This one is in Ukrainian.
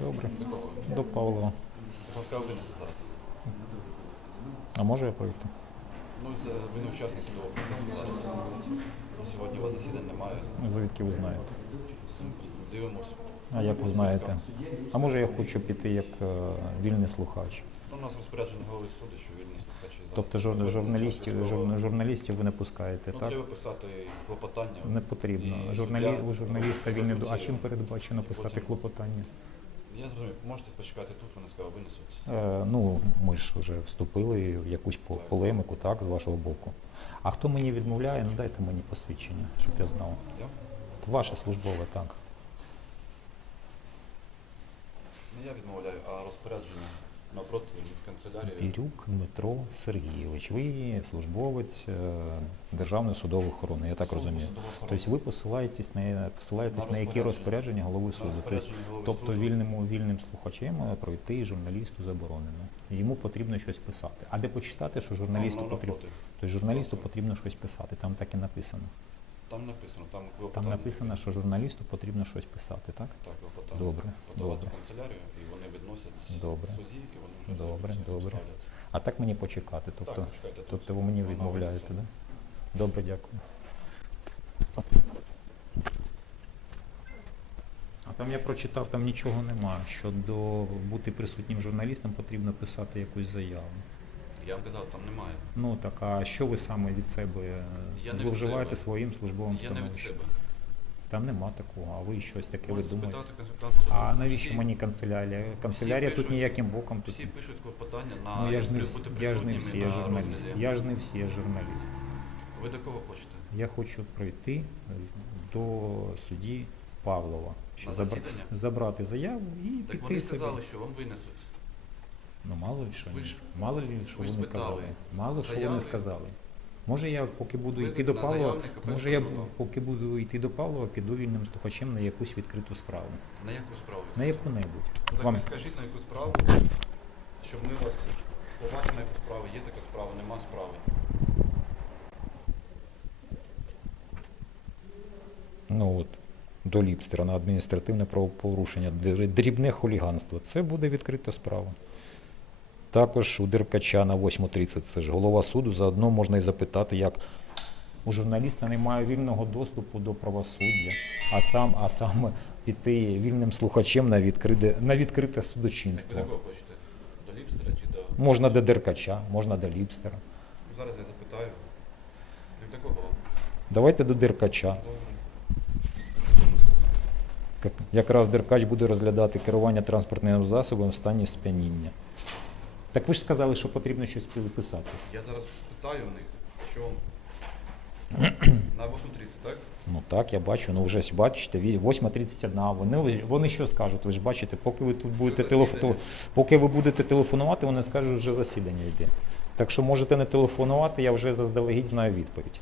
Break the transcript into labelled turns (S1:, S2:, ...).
S1: Добре.
S2: До?
S1: Павлова. А може я пройти?
S2: Ну, це ви не учасник судового процесу зараз. Сьогодні у вас засідань немає.
S1: Звідки ви знаєте?
S2: Дивимось.
S1: А як ви знаєте? А може я хочу піти як е, вільний слухач?
S2: Ну, У нас розпорядження голови суду, що вільні слухачі зараз.
S1: Тобто жур- журналістів, жур- журналістів ви не пускаєте,
S2: Ну,
S1: так?
S2: треба писати клопотання.
S1: Не потрібно.
S2: І
S1: Журналі...
S2: суддя
S1: У журналіста вільний до. А чим передбачено писати клопотання?
S2: Я зрозумів, можете почекати тут, вони сказали, винесуть.
S1: Е, ну, ми ж вже вступили в якусь по- полеміку, так, з вашого боку. А хто мені відмовляє, ну дайте мені посвідчення, щоб я знав.
S2: Я?
S1: Ваше службове, так.
S2: Не я відмовляю, а розпорядження напроти від канцелярії.
S1: Бірюк Дмитро Сергійович. Ви службовець е, Державної судової охорони, я так
S2: Служба
S1: розумію. Тобто ви посилаєтесь на, посилаєтесь
S2: На
S1: на які
S2: розпорядження.
S1: голови суду. Тобто, тобто
S2: суду.
S1: вільному вільним слухачем е, пройти журналісту заборонено. Йому потрібно щось писати. А де почитати, що журналісту потрібно? Тобто журналісту потрібно щось писати. Там так і написано.
S2: Там написано, там
S1: Там написано, що журналісту потрібно щось писати, так?
S2: Так, клопотання.
S1: Добре,
S2: Подавати
S1: добре.
S2: канцелярію, і вони відносять
S1: Добре.
S2: судді, і вони вже
S1: Добре, добре. А так мені почекати. Тобто,
S2: Так, почекайте
S1: тобто ви мені відмовляєте, так? Добре, дякую. А там я прочитав, там нічого нема. Щодо бути присутнім журналістом потрібно писати якусь заяву.
S2: Я вам казав, там немає.
S1: Ну так, а що ви саме від себе
S2: Я
S1: зловживаєте
S2: себе.
S1: своїм службовим
S2: Я не від себе.
S1: Там нема такого, а ви щось таке ви думаєте. А навіщо мені канцелярія? Канцелярія тут ніяким боком тут.
S2: Всі пишуть клопотання на
S1: Ну я ж не, всі- я ж не всі є
S2: на
S1: журналісти. Я ж не всі є журналісти.
S2: Ви до кого хочете?
S1: Я хочу прийти до судді Павлова, що
S2: На
S1: забра- забрати заяву і
S2: Так
S1: піти
S2: вони
S1: собі.
S2: сказали, що вам винесуть.
S1: Ну мало ли що
S2: Ви ж-
S1: мало ли що
S2: ви
S1: вони
S2: спитали.
S1: казали. Мало що вони сказали. Може я поки буду йти до Павлова, може я поки буду йти до Павлова, піду вільним слухачем на якусь відкриту справу.
S2: На яку справу?
S1: На яку-небудь.
S2: Ну,
S1: Вам
S2: скажіть на яку справу, щоб ми вас побачили на яку справу. Є така справа, нема справи.
S1: ну от до Ліпстера на адміністративне правопорушення, дрібне хуліганство. Це буде відкрита справа. Також у Деркача на 8.30, це ж голова суду, заодно можна і запитати, як у журналіста немає вільного доступу до правосуддя, а сам, а сам піти вільним слухачем на відкрите, на відкрите судочинство.
S2: до кого хочете? До Ліпстера чи до...
S1: Можна до Деркача, можна до Ліпстера.
S2: Зараз я запитаю. До кого?
S1: Давайте до Деркача. Якраз Деркач буде розглядати керування транспортним засобом в стані сп'яніння. Так ви ж сказали, що потрібно щось писати.
S2: Я зараз питаю у них, що на 8.30, так?
S1: Ну так, я бачу, ну вже ж бачите, ві- 8.31, вони, вони що скажуть, ви ж бачите, поки ви тут будете телефонувати, поки ви будете телефонувати, вони скажуть, вже засідання йде. Так що можете не телефонувати, я вже заздалегідь знаю відповідь.